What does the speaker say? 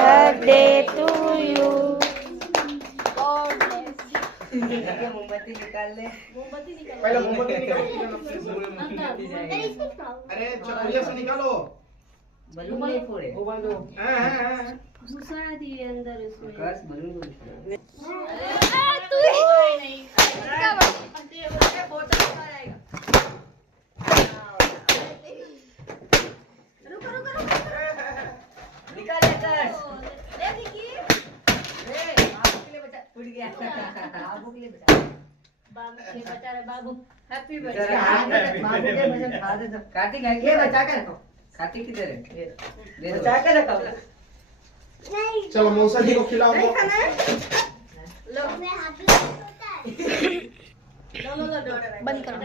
birthday to you. मोमबत्ती निकाल ले। पहले मोमबत्ती निकालो। अरे चलिए से निकालो। बलून नहीं फोड़े। वो बंद हो। हां। घुसा दिए अंदर इसमें। आकाश बलून को फोड़े। तू नहीं इसका बर्थडे बोतल आ जाएगा। रुको निकाल आकाश। ले देखी। बाबू के लिए बचा फूट गया। बाबू के लिए बचा। बाबू के बचा रहे बाबू। हैप्पी जरा बर्थडे। हाथ में बाबू के वजन खा दे सब। कार्तिक है ये बचा के रखो। कार्तिक किधर है? दे बचा के रखो। चलो मौसा जी को खिलाओ। नहीं खाना है? लो बंद करो।